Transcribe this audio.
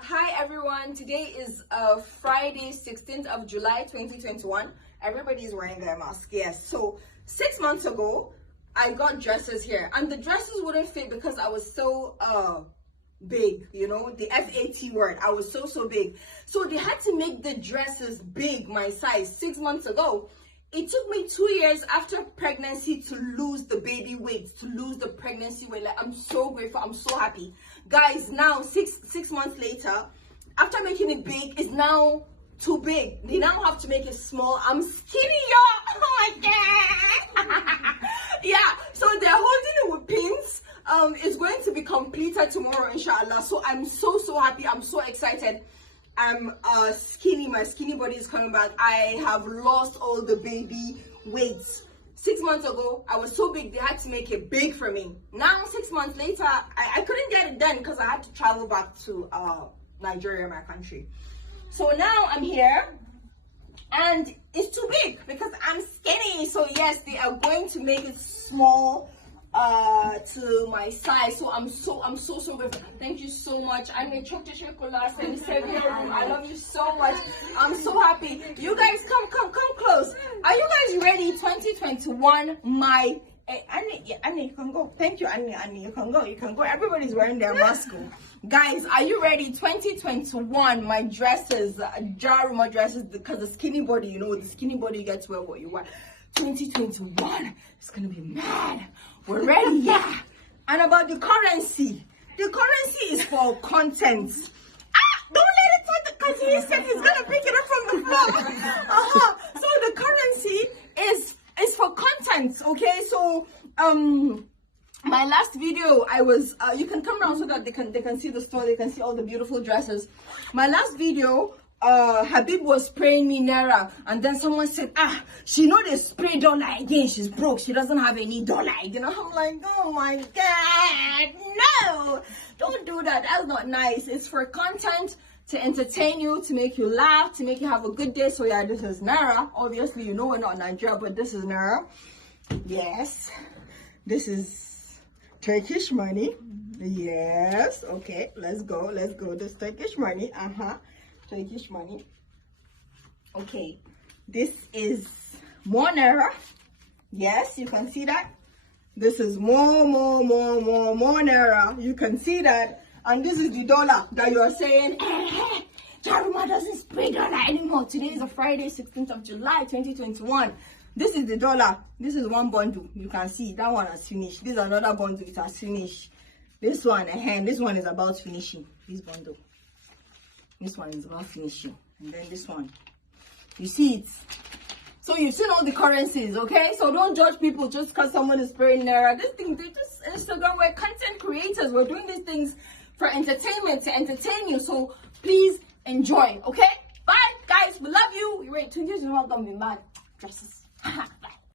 Hi everyone, today is Friday 16th of July 2021. Everybody is wearing their mask. Yes, so 6 months ago I got dresses here and the dresses wouldn't fit because I was so big, you know, the FAT word. I was so big, so they had to make the dresses big, my size. 6 months ago, it took me 2 years after pregnancy to lose the baby weight, to lose the pregnancy weight. Like, I'm so grateful, I'm so happy, guys. Now six months later, after making it big, it's now too big. They now have to make it small. I'm skinny, y'all. Oh my god. Yeah, so they're holding it with pins. It's going to be completed tomorrow, inshallah. So I'm so happy, I'm so excited. I'm skinny, my skinny body is coming back. I have lost all the baby weights. 6 months ago, I was so big, they had to make it big for me. Now, 6 months later, I couldn't get it done because I had to travel back to Nigeria, my country. So now I'm here, and it's too big because I'm skinny. So yes, they are going to make it small to my size. So I'm so grateful. Thank you so much. I love you so much. I'm so happy. You guys come close. Are you guys ready? 2021, my Annie, you can go. Thank you, Annie, you can go. Everybody's wearing their mask. Guys, are you ready? 2021, my dresses, Jaruma dresses, because the skinny body, you know, with the skinny body you get to wear what you want. 2021, it's gonna be mad. We're ready, yeah. And about the currency is for content. Don't let it touch, because he said he's gonna pick it up from the floor. So the currency is for content, okay? So my last video, I was you can come down so that they can see the store, they can see all the beautiful dresses. My last video, Habib was spraying me naira, and then someone said, she know they spray dollar again, she's broke, she doesn't have any dollar, you know. I'm like, oh my god, no, don't do that, that's not nice. It's for content, to entertain you, to make you laugh, to make you have a good day. So yeah, this is naira. Obviously, you know we're not Nigeria, but this is naira. Yes, this is Turkish money. Yes, okay, let's go. This Turkish money, Turkish money. Okay, this is more naira. Yes, you can see that. This is more naira. You can see that. And this is the dollar that you are saying, Jaruma doesn't spray dollar anymore. Today is a Friday, 16th of July, 2021. This is the dollar. This is one bundle. You can see that one has finished. This is another bundle. It has finished. This one, this one is about finishing. This bundle. This one is about finishing. And then this one. You see it. So you've seen all the currencies, okay? So don't judge people just because someone is spraying naira. This thing, they just Instagram. We're content creators. We're doing these things for entertainment, to entertain you. So please enjoy, okay? Bye, guys. We love you. We're ready. 2 years and welcome. Be mad. Dresses.